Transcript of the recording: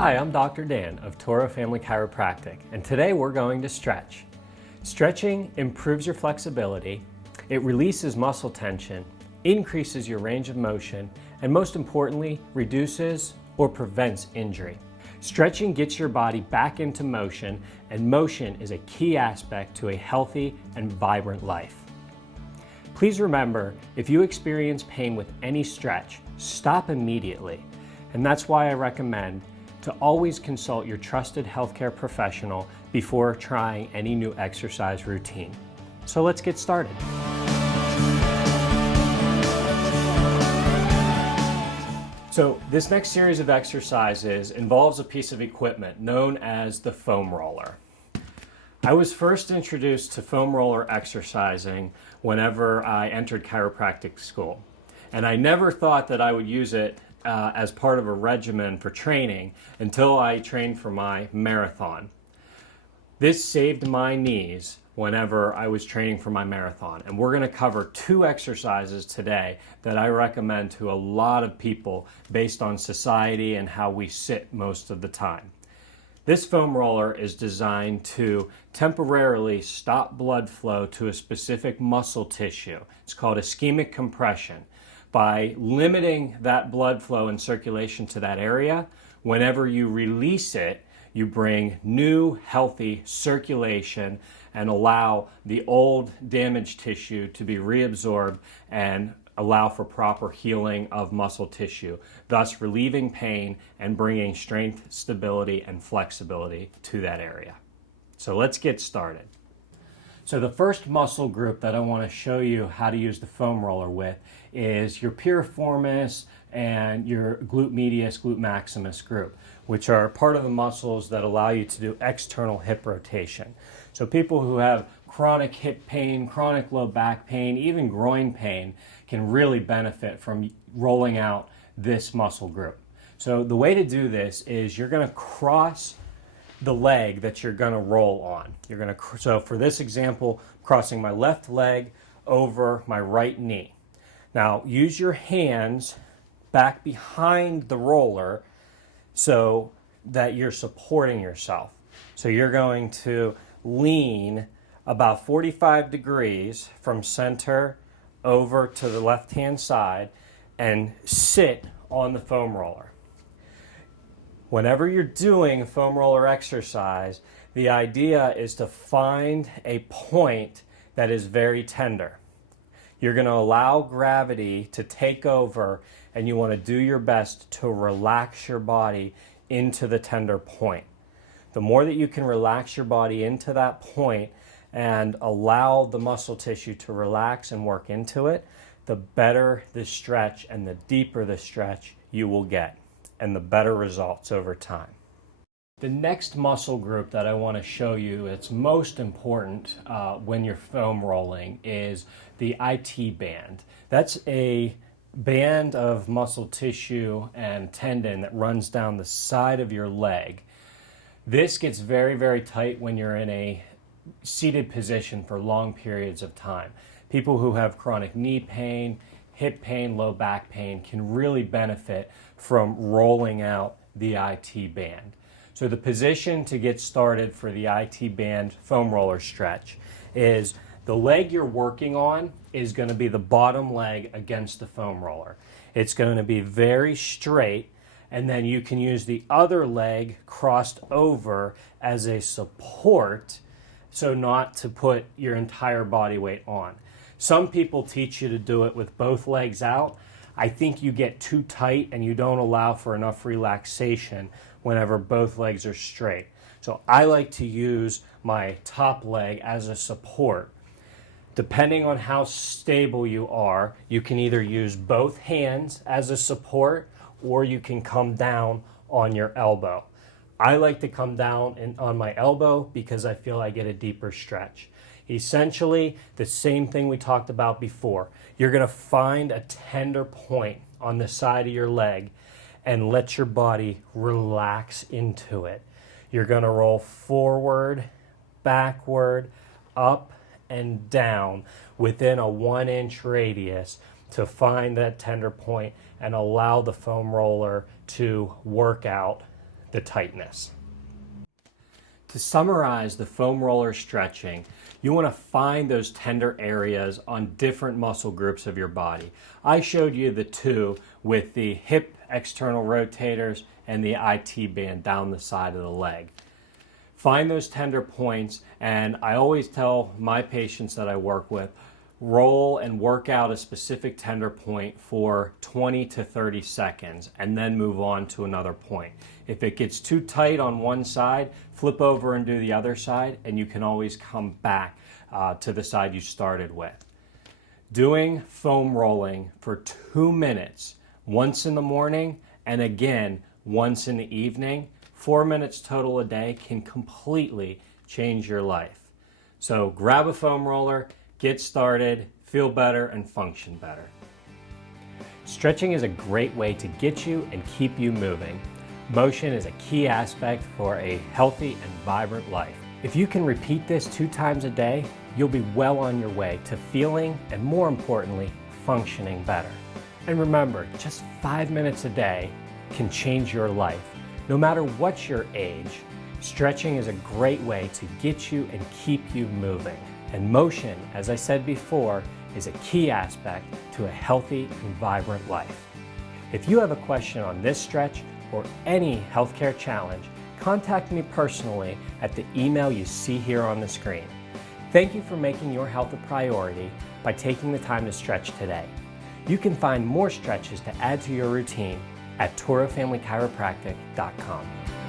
Hi, I'm Dr. Dan of Turo Family Chiropractic, and today we're going to stretch. Stretching improves your flexibility, it releases muscle tension, increases your range of motion, and most importantly, reduces or prevents injury. Stretching gets your body back into motion, and motion is a key aspect to a healthy and vibrant life. Please remember, if you experience pain with any stretch, stop immediately. And that's why I recommend to always consult your trusted healthcare professional before trying any new exercise routine. So let's get started. So this next series of exercises involves a piece of equipment known as the foam roller. I was first introduced to foam roller exercising whenever I entered chiropractic school. And I never thought that I would use it as part of a regimen for training until I trained for my marathon. This saved my knees whenever I was training for my marathon. And we're going to cover two exercises today that I recommend to a lot of people based on society and how we sit most of the time. This foam roller is designed to temporarily stop blood flow to a specific muscle tissue. It's called ischemic compression. By limiting that blood flow and circulation to that area, whenever you release it, you bring new, healthy circulation and allow the old damaged tissue to be reabsorbed and allow for proper healing of muscle tissue, thus relieving pain and bringing strength, stability, and flexibility to that area. So let's get started. So the first muscle group that I want to show you how to use the foam roller with is your piriformis and your glute medius, glute maximus group, which are part of the muscles that allow you to do external hip rotation. So people who have chronic hip pain, chronic low back pain, even groin pain can really benefit from rolling out this muscle group. So the way to do this is you're going to cross the leg that you're going to roll on. So for this example, crossing my left leg over my right knee. Now use your hands back behind the roller so that you're supporting yourself. So you're going to lean about 45 degrees from center over to the left-hand side and sit on the foam roller. Whenever you're doing a foam roller exercise, the idea is to find a point that is very tender. You're going to allow gravity to take over, and you want to do your best to relax your body into the tender point. The more that you can relax your body into that point and allow the muscle tissue to relax and work into it, the better the stretch and the deeper the stretch you will get, and the better results over time. The next muscle group that I want to show you, it's most important when you're foam rolling, is the IT band. That's a band of muscle tissue and tendon that runs down the side of your leg. This gets very, very tight when you're in a seated position for long periods of time. People who have chronic knee pain, hip pain, low back pain can really benefit from rolling out the IT band. So the position to get started for the IT band foam roller stretch is the leg you're working on is going to be the bottom leg against the foam roller. It's going to be very straight, and then you can use the other leg crossed over as a support, so not to put your entire body weight on. Some people teach you to do it with both legs out. I think you get too tight and you don't allow for enough relaxation whenever both legs are straight. So I like to use my top leg as a support. Depending on how stable you are, you can either use both hands as a support or you can come down on your elbow. I like to come down on my elbow because I feel I get a deeper stretch. Essentially, the same thing we talked about before. You're going to find a tender point on the side of your leg and let your body relax into it. You're going to roll forward, backward, up, and down within a 1-inch radius to find that tender point and allow the foam roller to work out the tightness. To summarize the foam roller stretching, you want to find those tender areas on different muscle groups of your body. I showed you the two with the hip external rotators and the IT band down the side of the leg. Find those tender points, and I always tell my patients that I work with, roll and work out a specific tender point for 20 to 30 seconds and then move on to another point. If it gets too tight on one side, flip over and do the other side, and you can always come back to the side you started with. Doing foam rolling for 2 minutes, once in the morning and again once in the evening, 4 minutes total a day, can completely change your life. So grab a foam roller, get started, feel better, and function better. Stretching is a great way to get you and keep you moving. Motion is a key aspect for a healthy and vibrant life. If you can repeat this 2 times a day, you'll be well on your way to feeling and, more importantly, functioning better. And remember, just 5 minutes a day can change your life. No matter what your age, stretching is a great way to get you and keep you moving. And motion, as I said before, is a key aspect to a healthy and vibrant life. If you have a question on this stretch or any healthcare challenge, contact me personally at the email you see here on the screen. Thank you for making your health a priority by taking the time to stretch today. You can find more stretches to add to your routine at TuroFamilyChiropractic.com.